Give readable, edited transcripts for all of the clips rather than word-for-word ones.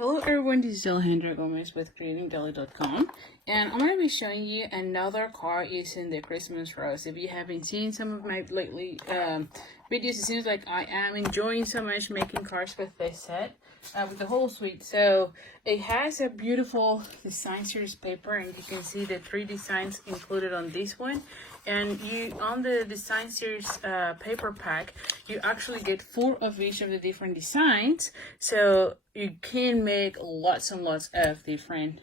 Hello everyone, this is Alejandra with creatingdaily.com, and I'm going to be showing you another card using the Christmas rose. If you haven't seen some of my lately videos, it seems like I am enjoying so much making cards with this set, with the whole suite. So it has a beautiful design series paper, and you can see the 3 designs included on this one. And you, on the design series paper pack, you actually get 4 of each of the different designs, so you can make lots and lots of different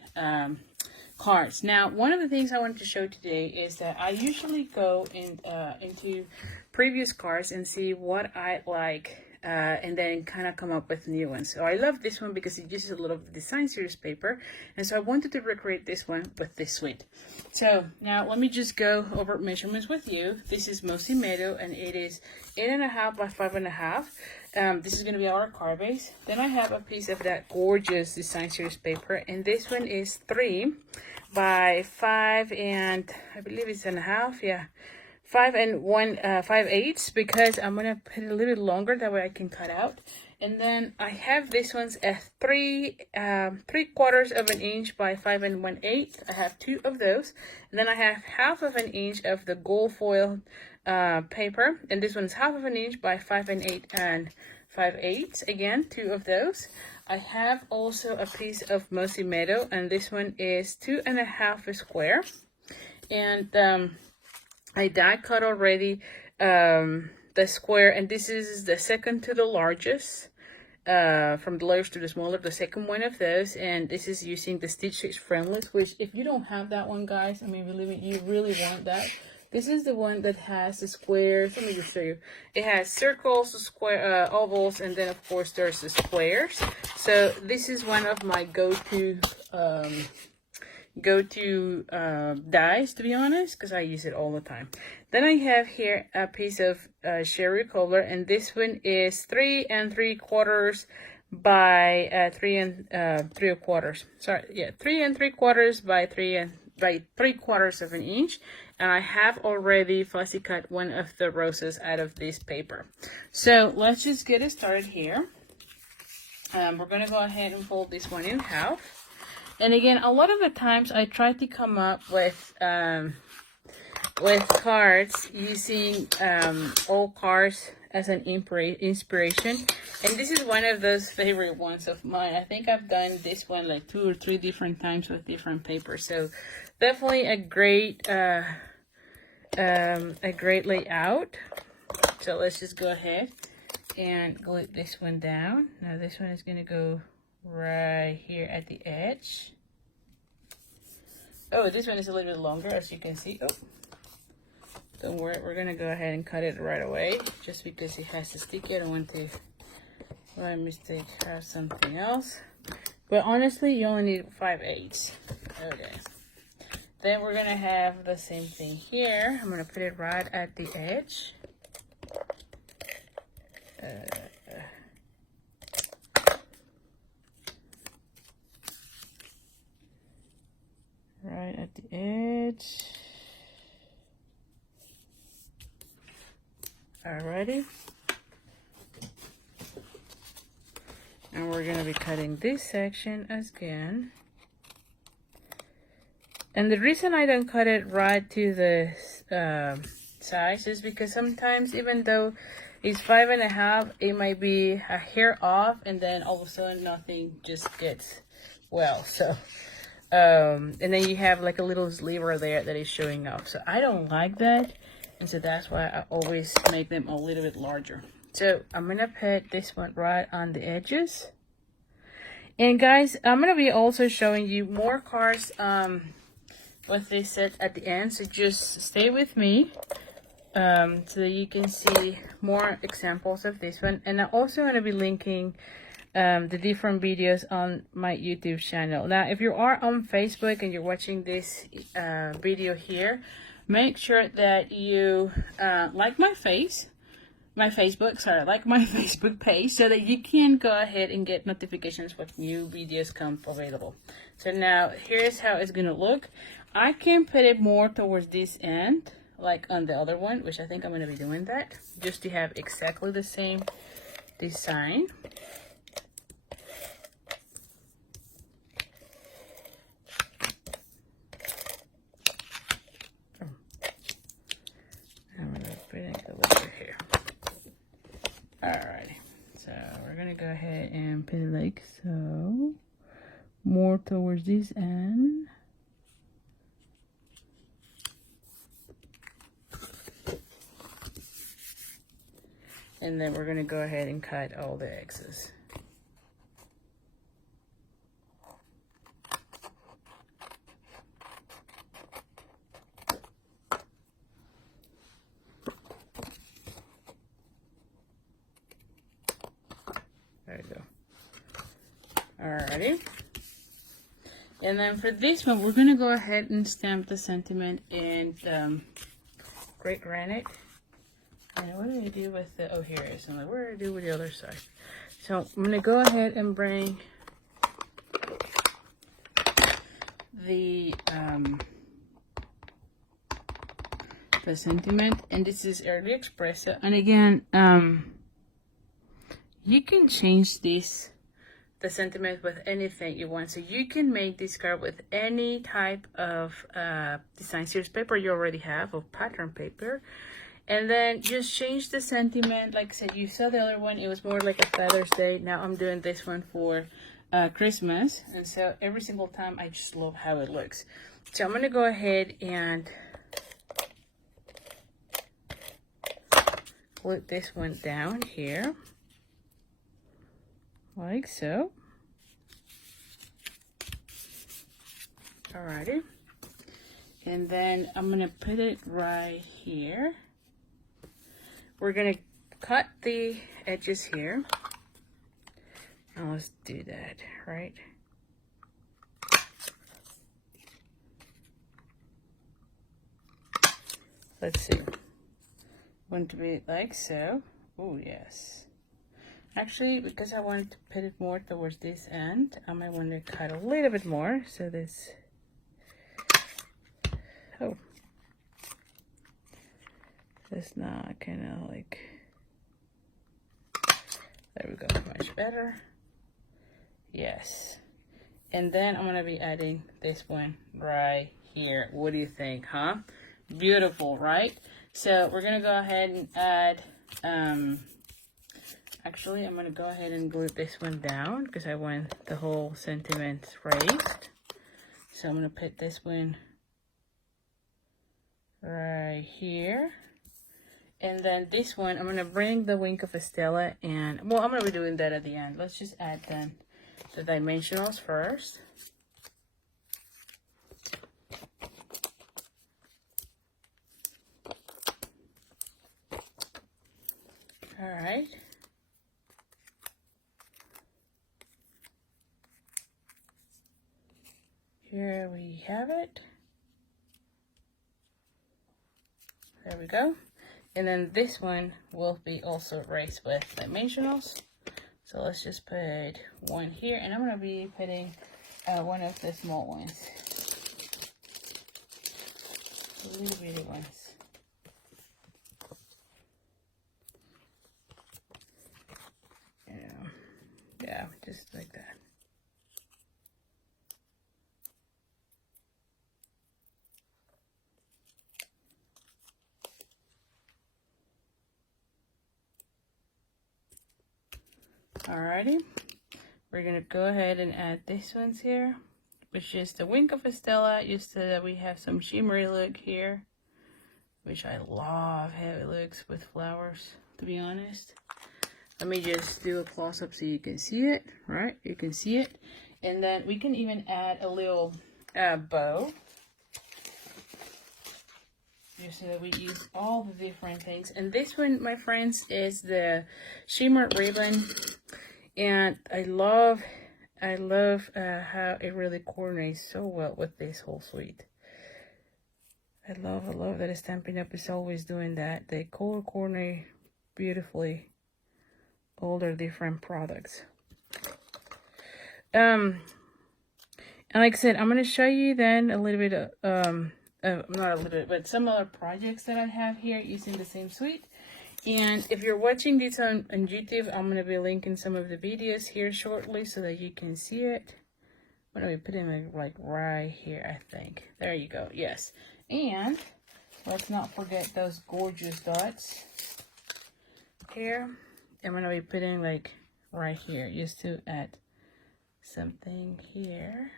cards. Now, one of the things I wanted to show today is that I usually go into previous cards and see what I like, and then kind of come up with new ones. So I love this one because it uses a lot of design series paper, and so I wanted to recreate this one with this suite. So now let me just go over measurements with you. This is mostly metal, and it is 8.5 by 5.5. This is going to be our card base. Then I have a piece of that gorgeous design series paper, and this one is 3 by 5 and I believe it's 1.5. Yeah, 5 and 5/8, because I'm gonna put it a little bit longer, that way I can cut out. And then I have this one's at 3/4 of an inch by 5 1/8. I have 2 of those, and then I have 1/2 of an inch of the gold foil paper, and this one's 1/2 of an inch by 5 8 5/8. Again, 2 of those. I have also a piece of mossy meadow, and this one is 2.5 square, and I die cut already the square, and this is the second to the largest, from the largest to the smaller, the second one of those. And this is using the Stitch Fix Frameless, which if you don't have that one, guys, I mean, believe me, you really want that. This is the one that has the squares. Let me just show you. It has circles, square, ovals, and then of course there's the squares. So this is one of my go-to dies, to be honest, because I use it all the time. Then I have here a piece of sherry cobbler, and this one is 3 3/4 by 3 3/4. Sorry, yeah, 3 3/4 by 3/4 of an inch. And I have already fussy cut one of the roses out of this paper. So let's just get it started here. We're gonna go ahead and fold this one in half. And again, a lot of the times I try to come up with cards using old cards as an inspiration. And this is one of those favorite ones of mine. I think I've done this one like 2 or 3 different times with different papers. So definitely a great layout. So let's just go ahead and glue this one down. Now this one is going to go right here at the edge. Oh, this one is a little bit longer, as you can see. Oh, don't worry, we're gonna go ahead and cut it right away, just because it has to stick. I don't want to, by mistake, have something else. But honestly, you only need 5/8. Okay. Then we're gonna have the same thing here. I'm gonna put it right at the edge. Right at the edge. Alrighty. And we're gonna be cutting this section again. And the reason I don't cut it right to the size is because sometimes, even though it's 5.5, it might be a hair off, and then all of a sudden nothing just gets well. So and then you have like a little sliver there that is showing off. So I don't like that, and so that's why I always make them a little bit larger. So I'm gonna put this one right on the edges. And guys, I'm gonna be also showing you more cards with this set at the end, so just stay with me so that you can see more examples of this one. And I'm also going to be linking the different videos on my YouTube channel. Now, if you are on Facebook and you're watching this video here, make sure that you like my Facebook, like my Facebook page, so that you can go ahead and get notifications when new videos come available. So now here's how it's gonna look. I can put it more towards this end, like on the other one, which I think I'm gonna be doing that, just to have exactly the same design. we're gonna go ahead and put it like so, more towards this end. And then we're gonna go ahead and cut all the excess. There you go. Alrighty. And then for this one, we're gonna go ahead and stamp the sentiment in great granite. And what do I do with the, oh, here it is. I'm like, what do I do with the other side? So I'm gonna go ahead and bring the sentiment, and this is Early Espresso. And again, you can change this, the sentiment, with anything you want. So you can make this card with any type of design series paper you already have, or pattern paper. And then just change the sentiment. Like I said, you saw the other one, it was more like a Father's Day. Now I'm doing this one for Christmas. And so every single time, I just love how it looks. So I'm gonna go ahead and put this one down here, like so. Alrighty. And then I'm gonna put it right here. We're gonna cut the edges here. And let's do that, right? Let's see. Want to be like so. Oh, yes. Actually, because I want to put it more towards this end, I might want to cut a little bit more. So this, oh, it's not kind of like, there we go, much better. Yes. And then I'm gonna be adding this one right here. What do you think, huh? Beautiful, right? So we're gonna go ahead and add, actually I'm gonna go ahead and glue this one down because I want the whole sentiment raised. So I'm gonna put this one right here. And then this one, I'm gonna bring the Wink of Estella, and well, I'm gonna be doing that at the end. Let's just add then the dimensionals first. All right. Here we have it. There we go. And then this one will be also raised with dimensionals. So let's just put one here, and I'm gonna be putting one of the small ones, the little bitty ones. Yeah, just like that. Alrighty, we're gonna go ahead and add this ones here, which is the Wink of Estella, just so that we have some shimmery look here, which I love how it looks with flowers, to be honest. Let me just do a close-up so you can see it, right? You can see it. And then we can even add a little bow, just so that we use all the different things. And this one, my friends, is the shimmer ribbon. And I love how it really coordinates so well with this whole suite. I love that Stampin' Up is always doing that. They color coordinate beautifully all their different products. And like I said, I'm going to show you then a little bit of, not a little bit, but some other projects that I have here using the same suite. And if you're watching this on YouTube, I'm going to be linking some of the videos here shortly so that you can see it. I'm going to be putting like right here, I think. There you go. Yes. And let's not forget those gorgeous dots here. I'm going to be putting like right here just to add something here.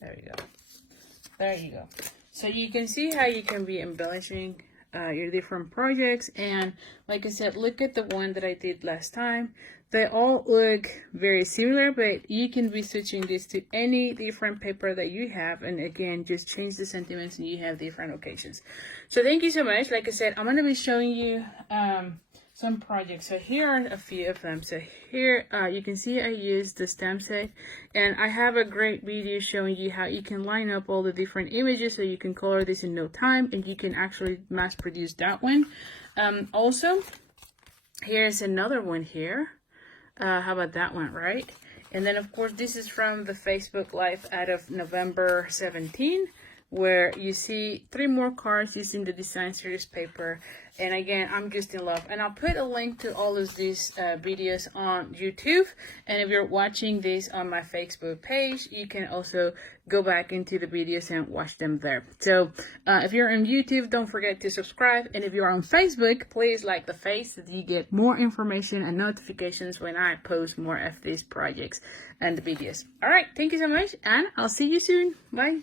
There you go. There you go. So you can see how you can be embellishing your different projects. And like I said, look at the one that I did last time. They all look very similar, but you can be switching this to any different paper that you have. And again, just change the sentiments and you have different occasions. So thank you so much. Like I said, I'm going to be showing you some projects. So here are a few of them. So here you can see I used the stamp set, and I have a great video showing you how you can line up all the different images so you can color this in no time, and you can actually mass produce that one. Also, here's another one here. How about that one, right? And then of course this is from the Facebook Live out of November 17, where you see 3 more cards using the design series paper. And again, I'm just in love, and I'll put a link to all of these videos on YouTube. And if you're watching this on my Facebook page, you can also go back into the videos and watch them there. So if you're on YouTube, don't forget to subscribe, and if you're on Facebook, please like the face so that you get more information and notifications when I post more of these projects and the videos. All right, thank you so much, and I'll see you soon. Bye.